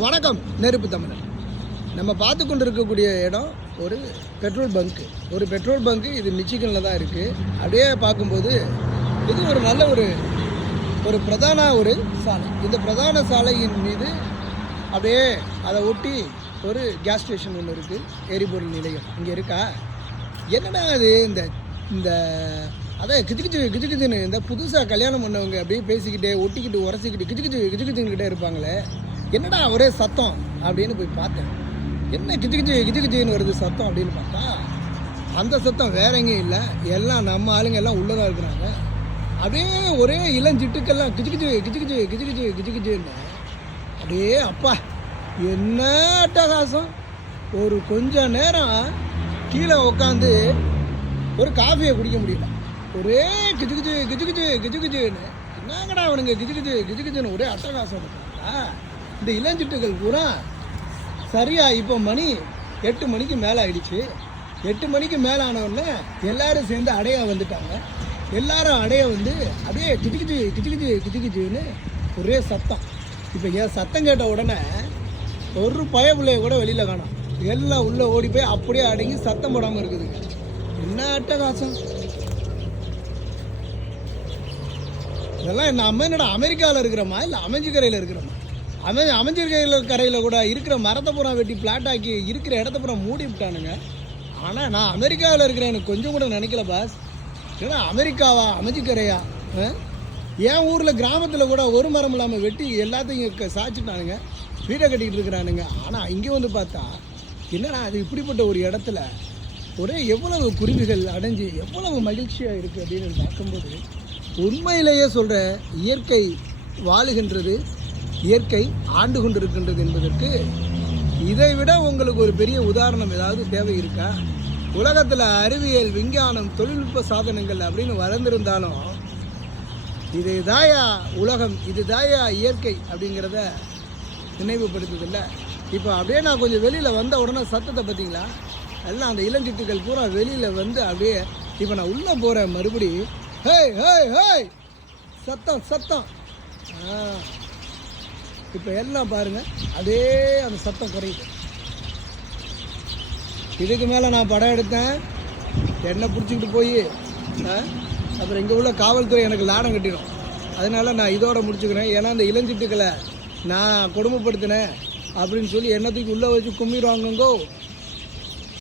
வணக்கம் நெருப்பு தமிழன் நம்ம பார்த்து கொண்டு இருக்கக்கூடிய இடம் ஒரு பெட்ரோல் பங்க்கு ஒரு பெட்ரோல் பங்க்கு இது மிச்சிகனில் தான் இருக்குது அப்படியே பார்க்கும்போது இது ஒரு நல்ல ஒரு ஒரு பிரதான ஒரு சாலை. இந்த பிரதான சாலையின் மீது அப்படியே அதை ஒட்டி ஒரு கேஸ் ஸ்டேஷன் ஒன்று இருக்குது எரிபொருள் நிலையம். இங்கே இருக்கா? என்னடா அது இந்த இந்த அதான் கிச்சு கிச்சு கிச்சு கிச்சுன்னு இந்த புதுசாக கல்யாணம் பண்ணவங்க அப்படியே பேசிக்கிட்டே ஒட்டிக்கிட்டு உரசிக்கிட்டு கிச்சு கிச்சு கிச்சு கிச்சுக்கிட்டே இருப்பாங்களே. என்னடா ஒரே சத்தம் அப்படின்னு போய் பார்த்தேன். என்ன கிச்சு கிச்சு கிச்சு கிச்சுன்னு வருது சத்தம் அப்படின்னு பார்த்தா அந்த சத்தம் வேற எங்கேயும் இல்லை. எல்லாம் நம்ம ஆளுங்க எல்லாம் உள்ளதாக இருக்கிறாங்க. அப்படியே ஒரே இளஞ்சிட்டுக்கெல்லாம் கிச்சு கிச்சு கிச்சு கிச்சு கிச்சு கிச்சு கிச்சு கிச்சுன்னு அப்படியே அப்பா என்ன அட்டகாசம்? ஒரு கொஞ்ச நேரம் கீழே உட்காந்து ஒரு காஃபியை குடிக்க முடியல ஒரே கிச்சு கிச்சு கிச்சு கிச்சு கிச்சு கிச்சுன்னு. என்னங்கடா அவனுங்க? கிச்சு கிச்சு கிச்சு கிச்சுன்னு ஒரே அட்டகாசம் இருக்கா இந்த இளஞ்சிட்டுகள் பூரா சரியாக இப்போ மணி எட்டு மணிக்கு மேலே ஆயிடுச்சு. எட்டு மணிக்கு மேலே ஆனவுடனே எல்லாரும் சேர்ந்து அடையாக வந்துட்டாங்க. எல்லாரும் அடைய வந்து அப்படியே கிச்சிக்கிச்சி கிச்சிக்கிச்சி கிச்சு ஒரே சத்தம். இப்போ ஏன் சத்தம் கேட்ட உடனே ஒரு பய பிள்ளைய கூட வெளியில் காணும். எல்லாம் உள்ளே ஓடி போய் அப்படியே அடங்கி சத்தம் போடாமல் இருக்குது. என்ன அட்டகாசம்? இதெல்லாம் நம்ம என்னடா அமெரிக்காவில் இருக்கிறோமா? இல்லை அமைஞ்சிக்கரையில் இருக்கிறோமா? அமை அமைஞ்சிருக்கையில் கரையில் கூட இருக்கிற மரத்தை பூரா வெட்டி பிளாட் ஆக்கி இருக்கிற இடத்த பூரா மூடி விட்டானுங்க. ஆனால் நான் அமெரிக்காவில் இருக்கிறேன் எனக்கு கொஞ்சம் கூட நினைக்கல பாஸ். ஏன்னா அமெரிக்காவா? அமைஞ்சிக்கரையா? ஆ? என் ஊரில் கிராமத்தில் கூட ஒரு மரம் இல்லாமல் வெட்டி எல்லாத்தையும் சாய்ச்சிட்டானுங்க. வீடை கட்டிக்கிட்டு இருக்கிறானுங்க. ஆனால் இங்கே வந்து பார்த்தா என்னடா அது இப்படிப்பட்ட ஒரு இடத்துல? ஒரே எவ்வளவு குருவிகள் அடைஞ்சு எவ்வளவு மகிழ்ச்சியாக இருக்குது அப்படின்னு பார்க்கும்போது உண்மையிலேயே சொல்கிற இயற்கை வாழுகின்றது இயற்கை ஆண்டு கொண்டிருக்கின்றது என்பதற்கு இதை விட உங்களுக்கு ஒரு பெரிய உதாரணம் ஏதாவது தேவை இருக்கா? உலகத்தில் அறிவியல் விஞ்ஞானம் தொழில்நுட்ப சாதனங்கள் அப்படின்னு வளர்ந்துருந்தாலும் இது தாயா உலகம் இது தாயா இயற்கை அப்படிங்கிறத நினைவுபடுத்துதில்ல இப்போ அப்படியே நான் கொஞ்சம் வெளியில் வந்த உடனே சத்தத்தை பார்த்தீங்களா? எல்லாம் அந்த இளஞ்சிட்டுகள் பூரா வெளியில் வந்து அப்படியே இப்போ நான் உள்ளே போகிறேன் மறுபடி ஹேய் ஹேய் ஹேய் சத்தம் சத்தம். ஆ. இப்போ எல்லாம் பாருங்கள் அதே அந்த சத்தம் குறையுது. இதுக்கு மேலே நான் படம் எடுத்தேன். என்னை பிடிச்சிக்கிட்டு போய் அப்புறம் இங்கே உள்ள காவல்துறை எனக்கு லாடம் கட்டிடும். அதனால் நான் இதோட முடிச்சுக்கிறேன். ஏன்னா இந்த இளஞ்சிட்டுக்களை நான் கொடுமைப்படுத்தினேன் அப்படின்னு சொல்லி என்னத்துக்கு உள்ளே வச்சு கும்மிடுவாங்கங்கோ.